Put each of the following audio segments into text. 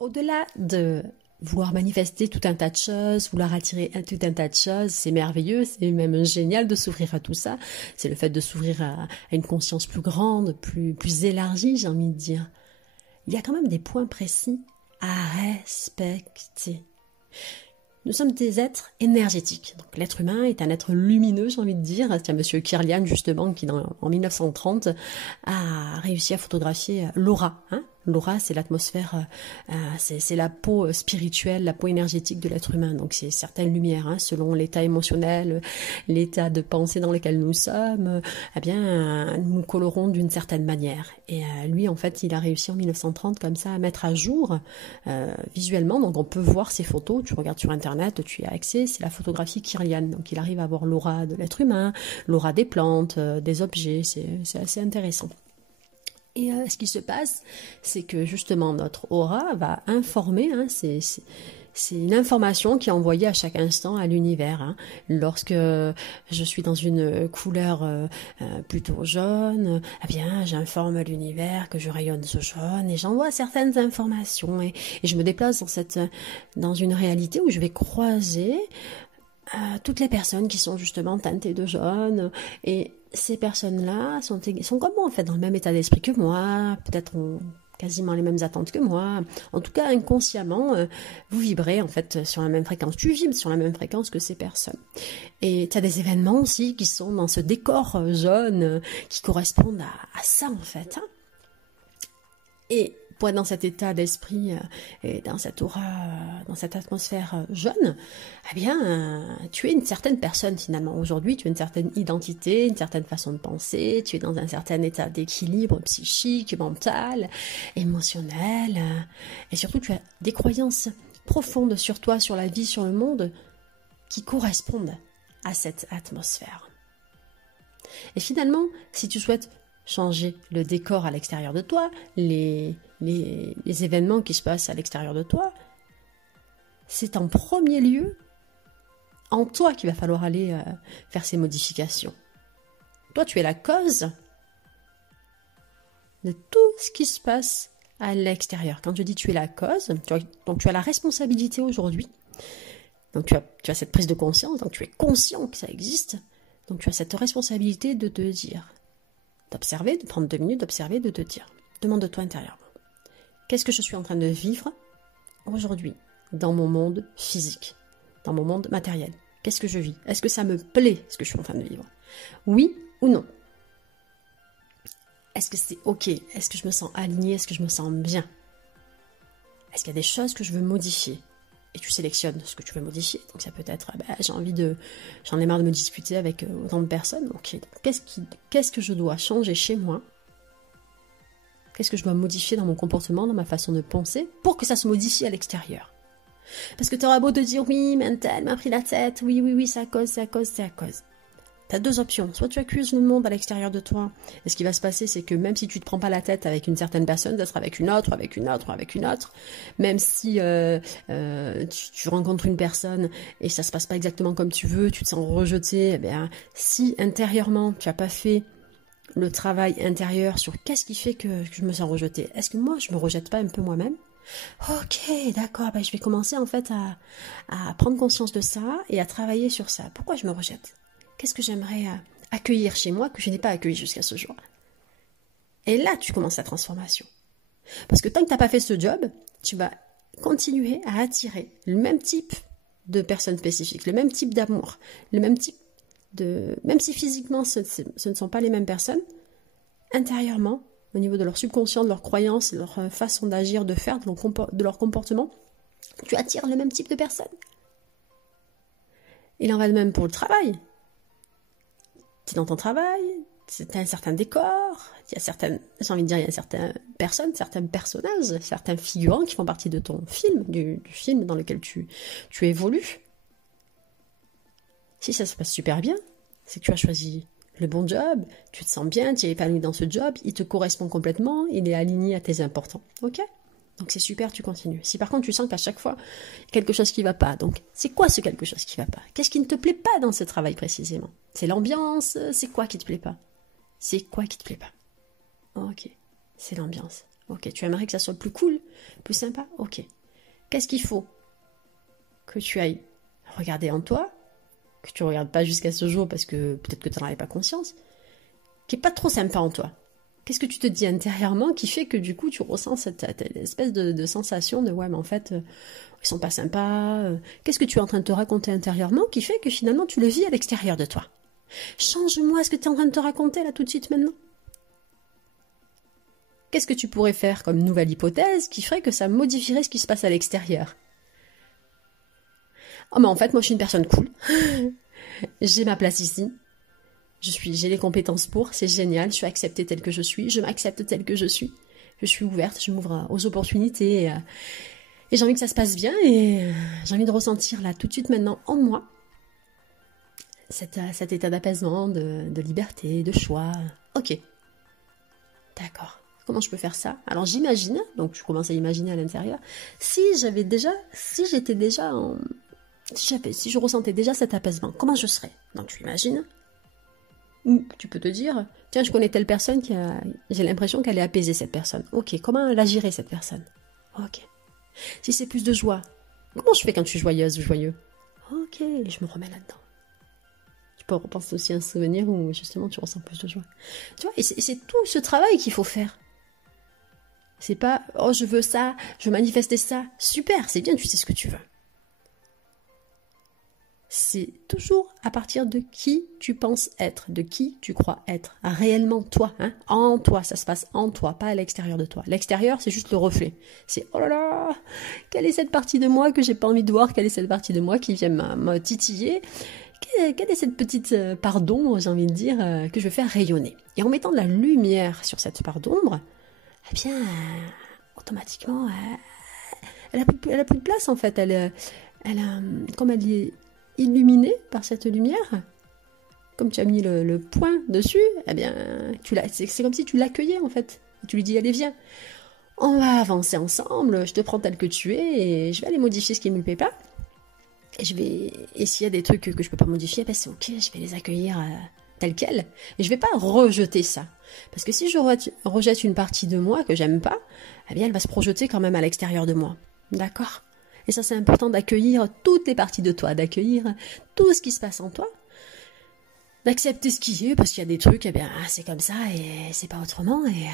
Au-delà de vouloir manifester tout un tas de choses, vouloir attirer tout un tas de choses, c'est merveilleux, c'est même génial de s'ouvrir à tout ça. C'est le fait de s'ouvrir à une conscience plus grande, plus élargie, j'ai envie de dire. Il y a quand même des points précis à respecter. Nous sommes des êtres énergétiques. Donc, l'être humain est un être lumineux, j'ai envie de dire. C'est monsieur Kirlian, justement, qui, en 1930, a réussi à photographier l'aura. L'aura, c'est l'atmosphère, c'est la peau spirituelle, la peau énergétique de l'être humain. Donc, c'est certaines lumières, selon l'état émotionnel, l'état de pensée dans lequel nous sommes, eh bien, nous colorons d'une certaine manière. Et lui, en fait, il a réussi en 1930, comme ça, à mettre à jour visuellement. Donc, on peut voir ses photos. Tu regardes sur Internet, tu y as accès. C'est la photographie Kirlian. Donc, il arrive à voir l'aura de l'être humain, l'aura des plantes, des objets. C'est assez intéressant. Et ce qui se passe, c'est que justement notre aura va informer, c'est une information qui est envoyée à chaque instant à l'univers. Lorsque je suis dans une couleur plutôt jaune, eh bien j'informe l'univers que je rayonne ce jaune et j'envoie certaines informations et je me déplace dans une réalité où je vais croiser toutes les personnes qui sont justement teintées de jaune et ces personnes-là sont comme moi en fait, dans le même état d'esprit que moi, peut-être ont quasiment les mêmes attentes que moi, en tout cas inconsciemment, vous vibrez en fait sur la même fréquence, tu vibres sur la même fréquence que ces personnes. Et tu as des événements aussi qui sont dans ce décor jaune, qui correspondent à ça en fait. Et pour être dans cet état d'esprit et dans cette aura, dans cette atmosphère jaune, eh bien, tu es une certaine personne finalement. Aujourd'hui, tu as une certaine identité, une certaine façon de penser, tu es dans un certain état d'équilibre psychique, mental, émotionnel, et surtout tu as des croyances profondes sur toi, sur la vie, sur le monde, qui correspondent à cette atmosphère. Et finalement, si tu souhaites changer le décor à l'extérieur de toi, les événements qui se passent à l'extérieur de toi, c'est en premier lieu en toi qu'il va falloir aller faire ces modifications. Toi, tu es la cause de tout ce qui se passe à l'extérieur. Quand je dis tu es la cause, donc tu as la responsabilité aujourd'hui. Donc tu as cette prise de conscience, donc tu es conscient que ça existe. Donc tu as cette responsabilité de te dire, d'observer, de prendre 2 minutes, d'observer, de te dire. Demande-toi intérieurement. Qu'est-ce que je suis en train de vivre aujourd'hui dans mon monde physique, dans mon monde matériel? Qu'est-ce que je vis? Est-ce que ça me plaît, ce que je suis en train de vivre? Oui ou non? Est-ce que c'est ok? Est-ce que je me sens alignée? Est-ce que je me sens bien? Est-ce qu'il y a des choses que je veux modifier? Et tu sélectionnes ce que tu veux modifier. Donc ça peut être, j'en ai marre de me disputer avec autant de personnes. Ok, qu'est-ce que je dois changer chez moi? Qu'est-ce que je dois modifier dans mon comportement, dans ma façon de penser, pour que ça se modifie à l'extérieur? Parce que tu auras beau te dire, oui, mais un tel m'a pris la tête, oui, c'est à cause. Tu as 2 options. Soit tu accuses le monde à l'extérieur de toi, et ce qui va se passer, c'est que même si tu te prends pas la tête avec une certaine personne, d'être avec une autre, même si tu rencontres une personne et ça se passe pas exactement comme tu veux, tu te sens rejeté, eh bien, si intérieurement tu as pas fait le travail intérieur sur qu'est-ce qui fait que je me sens rejetée, est-ce que moi je me rejette pas un peu moi-même? Ok, d'accord, je vais commencer en fait à prendre conscience de ça et à travailler sur ça. Pourquoi je me rejette? Qu'est-ce que j'aimerais accueillir chez moi que je n'ai pas accueilli jusqu'à ce jour? Et là, tu commences la transformation. Parce que tant que tu n'as pas fait ce job, tu vas continuer à attirer le même type de personnes spécifiques, le même type d'amour, le même type de... Même si physiquement ce ne sont pas les mêmes personnes, intérieurement, au niveau de leur subconscient, de leurs croyances, de leur façon d'agir, de faire, de leur comportement, tu attires le même type de personnes. Il en va de même pour le travail. Tu es dans ton travail, tu as un certain décor, il y a certaines personnes, certains personnages, certains figurants qui font partie de ton film, du film dans lequel tu évolues. Si ça se passe super bien, c'est que tu as choisi le bon job, tu te sens bien, tu es épanoui dans ce job, il te correspond complètement, il est aligné à tes importants. Ok? Donc c'est super, tu continues. Si par contre tu sens qu'à chaque fois, il y a quelque chose qui ne va pas, donc c'est quoi ce quelque chose qui ne va pas? Qu'est-ce qui ne te plaît pas dans ce travail précisément? C'est l'ambiance? C'est quoi qui ne te plaît pas? C'est quoi qui ne te plaît pas? Ok, c'est l'ambiance. Ok, tu aimerais que ça soit plus cool, plus sympa? Ok. Qu'est-ce qu'il faut que tu ailles regarder en toi, que tu ne regardes pas jusqu'à ce jour parce que peut-être que tu n'en avais pas conscience, qui n'est pas trop sympa en toi? Qu'est-ce que tu te dis intérieurement qui fait que du coup tu ressens cette espèce de sensation de ouais mais en fait ils sont pas sympas. Qu'est-ce que tu es en train de te raconter intérieurement qui fait que finalement tu le vis à l'extérieur de toi? Change-moi ce que tu es en train de te raconter là tout de suite maintenant. Qu'est-ce que tu pourrais faire comme nouvelle hypothèse qui ferait que ça modifierait ce qui se passe à l'extérieur? Oh mais en fait moi je suis une personne cool. J'ai ma place ici. J'ai les compétences pour, c'est génial, je suis acceptée telle que je suis, je m'accepte telle que je suis ouverte, je m'ouvre aux opportunités et j'ai envie que ça se passe bien et j'ai envie de ressentir là tout de suite maintenant en moi cet état d'apaisement, de liberté, de choix. Ok, d'accord, comment je peux faire ça? Alors j'imagine, donc je commence à imaginer à l'intérieur, si je ressentais déjà cet apaisement, comment je serais? Donc tu imagines. Ou tu peux te dire, tiens, je connais telle personne j'ai l'impression qu'elle est apaisée, cette personne. Ok, comment elle agirait, cette personne? Ok. Si c'est plus de joie, comment je fais quand je suis joyeuse ou joyeux? Ok, je me remets là-dedans. Tu peux repenser aussi à un souvenir où justement tu ressens plus de joie. Tu vois, et c'est tout ce travail qu'il faut faire. C'est pas, oh, je veux ça, je veux manifester ça. Super, c'est bien, tu sais ce que tu veux. C'est toujours à partir de qui tu penses être, de qui tu crois être, réellement toi, hein, en toi, ça se passe en toi, pas à l'extérieur de toi. L'extérieur, c'est juste le reflet. C'est oh là là, quelle est cette partie de moi que j'ai pas envie de voir, quelle est cette partie de moi qui vient me titiller, quelle est cette petite part d'ombre, j'ai envie de dire, que je vais faire rayonner. Et en mettant de la lumière sur cette part d'ombre, eh bien, automatiquement, elle a plus de place en fait, comme elle est illuminée par cette lumière, comme tu as mis le point dessus, eh bien, c'est comme si tu l'accueillais en fait. Et tu lui dis, allez viens, on va avancer ensemble, je te prends tel que tu es et je vais aller modifier ce qui ne me plaît pas. Et s'il y a des trucs que je peux pas modifier, ben c'est ok, je vais les accueillir tel quel. Et je vais pas rejeter ça. Parce que si je rejette une partie de moi que j'aime pas, eh bien elle va se projeter quand même à l'extérieur de moi. D'accord ? Et ça, c'est important d'accueillir toutes les parties de toi, d'accueillir tout ce qui se passe en toi, d'accepter ce qui est, parce qu'il y a des trucs, eh bien, c'est comme ça et c'est pas autrement. Et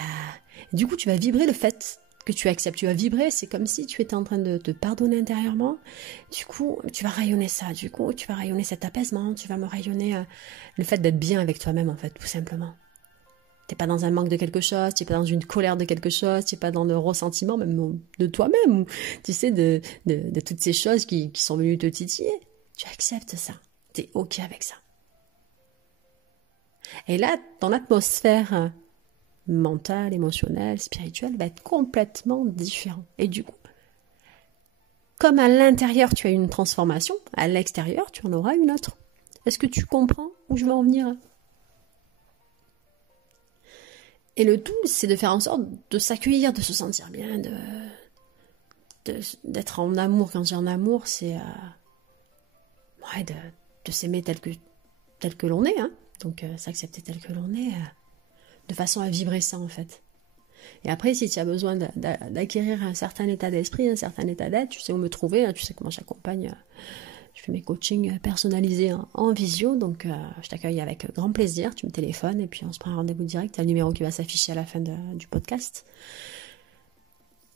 du coup, tu vas vibrer le fait que tu acceptes. Tu vas vibrer, c'est comme si tu étais en train de te pardonner intérieurement. Du coup, tu vas rayonner ça. Du coup, tu vas rayonner cet apaisement. Tu vas me rayonner le fait d'être bien avec toi-même, en fait, tout simplement. T'es pas dans un manque de quelque chose, t'es pas dans une colère de quelque chose, t'es pas dans le ressentiment même de toi-même, ou tu sais, de toutes ces choses qui sont venues te titiller. Tu acceptes ça, t'es ok avec ça. Et là, ton atmosphère mentale, émotionnelle, spirituelle va être complètement différente. Et du coup, comme à l'intérieur tu as une transformation, à l'extérieur tu en auras une autre. Est-ce que tu comprends où je veux en venir ? Et le tout, c'est de faire en sorte de s'accueillir, de se sentir bien, d'être en amour. Quand je dis en amour, c'est de s'aimer tel que l'on est. Hein. Donc s'accepter tel que l'on est, de façon à vibrer ça en fait. Et après, si tu as besoin d'acquérir un certain état d'esprit, un certain état d'être, tu sais où me trouver, hein, tu sais comment j'accompagne. Je fais mes coachings personnalisés en visio, donc je t'accueille avec grand plaisir. Tu me téléphones et puis on se prend un rendez-vous direct. Tu as le numéro qui va s'afficher à la fin du podcast.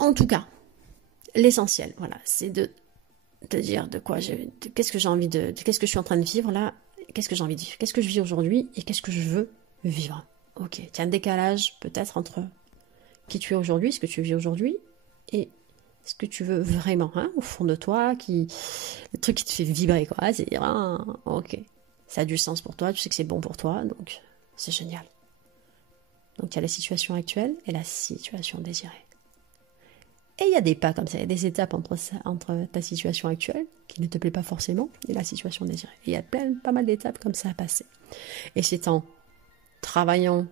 En tout cas, l'essentiel, voilà, c'est de te dire qu'est-ce que j'ai envie qu'est-ce que je suis en train de vivre là, qu'est-ce que j'ai envie de vivre, qu'est-ce que je vis aujourd'hui et qu'est-ce que je veux vivre. Ok, tu as un décalage peut-être entre qui tu es aujourd'hui, ce que tu vis aujourd'hui et ce que tu veux vraiment, hein, au fond de toi, le truc qui te fait vibrer, quoi. C'est dire, ok, ça a du sens pour toi, tu sais que c'est bon pour toi, donc c'est génial. Donc il y a la situation actuelle et la situation désirée. Et il y a des pas comme ça, il y a des étapes entre ta situation actuelle, qui ne te plaît pas forcément, et la situation désirée. Et il y a pas mal d'étapes comme ça à passer. Et c'est en travaillant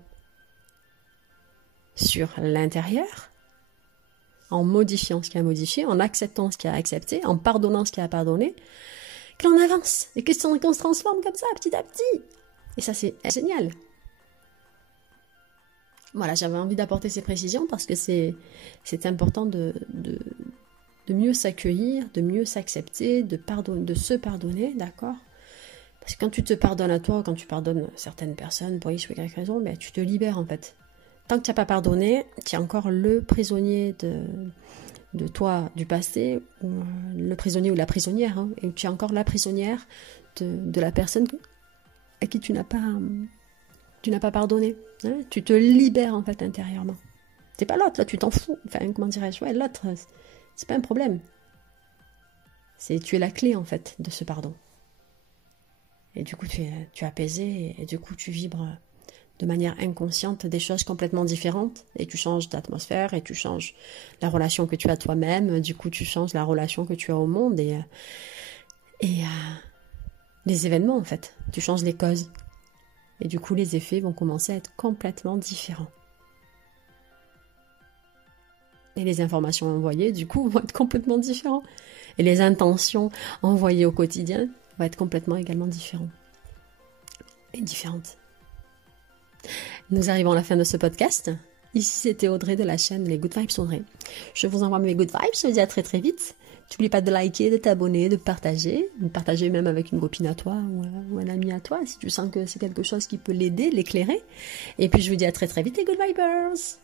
sur l'intérieur, en modifiant ce qui a modifié, en acceptant ce qui a accepté, en pardonnant ce qui a pardonné, que l'on avance et qu'on se transforme comme ça, petit à petit. Et ça, c'est génial. Voilà, j'avais envie d'apporter ces précisions parce que c'est important de mieux s'accueillir, de mieux s'accepter, de se pardonner, d'accord? Parce que quand tu te pardonnes à toi, quand tu pardonnes certaines personnes pour X ou Y raison, ben, tu te libères en fait. Tant que tu n'as pas pardonné, tu es encore le prisonnier de toi, du passé, ou le prisonnier ou la prisonnière, hein, et tu es encore la prisonnière de la personne à qui tu n'as pas pardonné. Hein, tu te libères en fait intérieurement. C'est pas l'autre, là tu t'en fous. Enfin, comment dirais-je, ouais, l'autre, c'est pas un problème. Tu es la clé en fait de ce pardon. Et du coup tu es apaisé et du coup tu vibres de manière inconsciente des choses complètement différentes et tu changes d'atmosphère et tu changes la relation que tu as à toi-même, du coup tu changes la relation que tu as au monde et les événements en fait, tu changes les causes et du coup les effets vont commencer à être complètement différents. Et les informations envoyées du coup vont être complètement différentes et les intentions envoyées au quotidien vont être complètement également différentes. Nous arrivons à la fin de ce podcast. Ici, c'était Audrey de la chaîne Les Good Vibes Audrey. Je vous envoie mes Good Vibes, je vous dis à très très vite. N'oublie pas de liker, de t'abonner, de partager même avec une copine à toi ou un ami à toi, si tu sens que c'est quelque chose qui peut l'aider, l'éclairer. Et puis je vous dis à très très vite les Good Vibers.